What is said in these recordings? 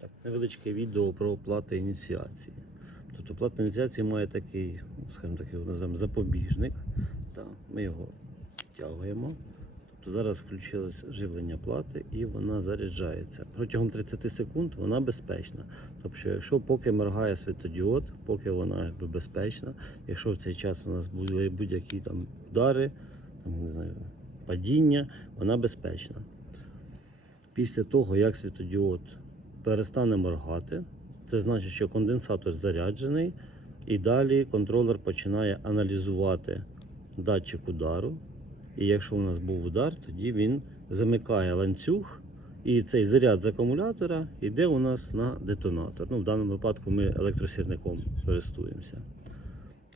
Так, невеличке відео про плати ініціації. Тобто плата ініціації має такий, скажімо так, його називаємо запобіжник. Та, ми його втягуємо. Тобто зараз включилось живлення плати і вона заряджається. Протягом 30 секунд вона безпечна. Тобто, якщо поки моргає світодіод, поки вона якби безпечна, якщо в цей час у нас були будь-які там удари, там, не знаю, падіння, вона безпечна. Після того, як світодіод перестане моргати, це значить, що конденсатор заряджений, і далі контролер починає аналізувати датчик удару. І якщо у нас був удар, тоді він замикає ланцюг, і цей заряд з акумулятора йде у нас на детонатор. Ну, в даному випадку ми електросірником користуємося.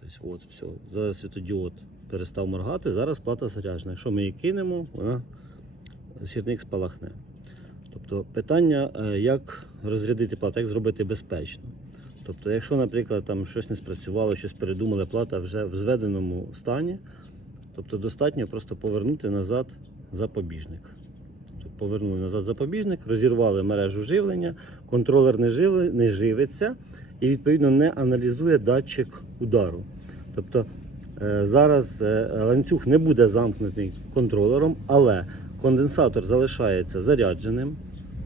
Тобто, от, все. Зараз світодіод перестав моргати, зараз плата заряджена. Якщо ми її кинемо, вона сірник спалахне. Тобто питання, е, як розрядити плату, як зробити безпечно. Тобто, якщо, наприклад, там щось не спрацювало, щось передумали, плата вже в зведеному стані, тобто достатньо просто повернути назад запобіжник. Тобто повернули назад запобіжник, розірвали мережу живлення, контролер не, живи, не живиться і відповідно не аналізує датчик удару. Тобто е, зараз е, ланцюг не буде замкнутий контролером, але конденсатор залишається зарядженим,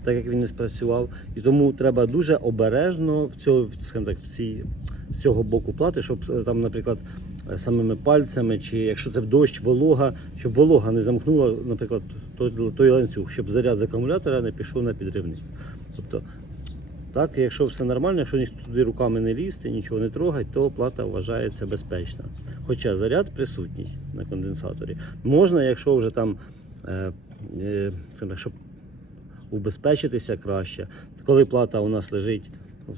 так як він не спрацював. І тому треба дуже обережно в цього, скажімо так, в цій, з цього боку плати, щоб е, там, наприклад, е, самими пальцями, чи якщо це дощ, волога, щоб волога не замкнула, наприклад, той, той ланцюг, щоб заряд з акумулятора не пішов на підривник. Тобто, так, якщо все нормально, якщо ніхто туди руками не лізти, нічого не трогать, то плата вважається безпечна. Хоча заряд присутній на конденсаторі. Можна, якщо вже там, щоб убезпечитися краще, коли плата у нас лежить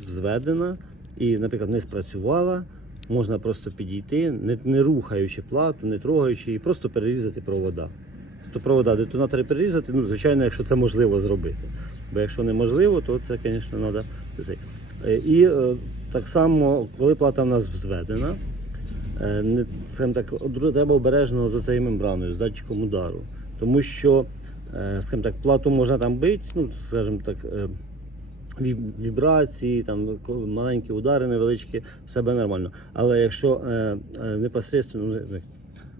зведена і, наприклад, не спрацювала, можна просто підійти, не, не рухаючи плату, не трогаючи її, просто перерізати провода. Тобто провода детонатори перерізати, ну, звичайно, якщо це можливо зробити. Бо якщо неможливо, то це, звісно, треба. І е, так само, коли плата в нас зведена, е, не, так, треба обережно з цією мембраною, з датчиком удару. Тому що, е, скажімо так, плату можна там бити, ну, скажімо так, е, вібрації, там маленькі удари невеличкі, в себе нормально. Але якщо е, непосередньо, ну,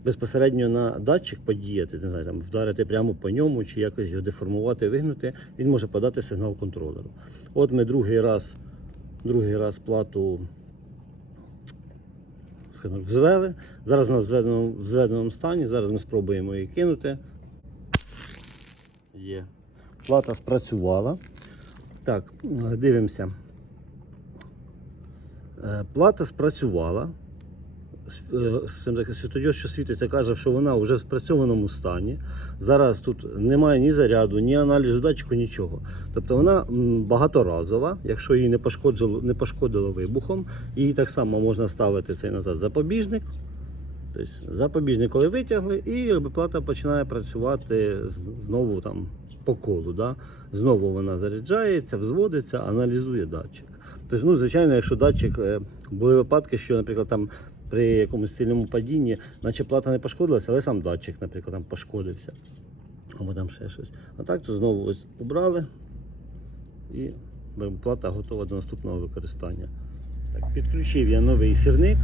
безпосередньо на датчик подіяти, не знаю, там вдарити прямо по ньому чи якось його деформувати, вигнути, він може подати сигнал контролеру. От ми другий раз, другий раз плату взвели. Зараз вона в в зведеному стані. Зараз ми спробуємо її кинути. Є. Плата спрацювала. Так, дивимося. Е, Плата спрацювала. Е, Світодіод, що світиться, каже, що вона вже в спрацьованому стані. Зараз тут немає ні заряду, ні аналізу датчику, нічого. Тобто вона багаторазова, якщо її не пошкодило, не пошкодило вибухом, її так само можна ставити цей назад запобіжник. Тобто запобіжник, коли витягли, і плата починає працювати знову там по колу. Да? Знову вона заряджається, взводиться, аналізує датчик. Тобто, ну, звичайно, якщо датчик, е, були випадки, що, наприклад, там при якомусь сильному падінні, наче плата не пошкодилася, але сам датчик, наприклад, там пошкодився. Або там ще щось. А так то знову ось убрали і плата готова до наступного використання. Так, підключив я новий сірник.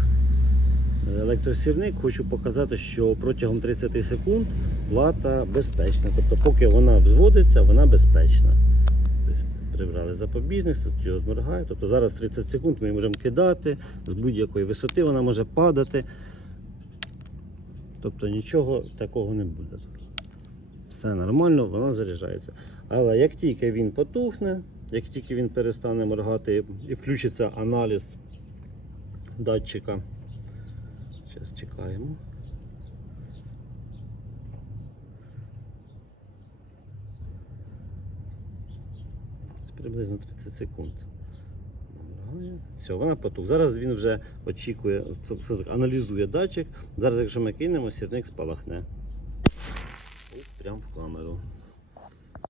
Електросірник хочу показати, що протягом 30 секунд плата безпечна. Тобто, поки вона взводиться, вона безпечна. Тобто, прибрали запобіжник, тут моргає. Тобто зараз 30 секунд ми можемо кидати, з будь-якої висоти вона може падати. Тобто нічого такого не буде. Все нормально, вона заряджається. Але як тільки він потухне, як тільки він перестане моргати і включиться аналіз датчика. Зараз чекаємо. Приблизно 30 секунд. Все, вона потух. Зараз він вже очікує, аналізує датчик. Зараз, якщо ми кинемо, сірник спалахне. Прямо в камеру.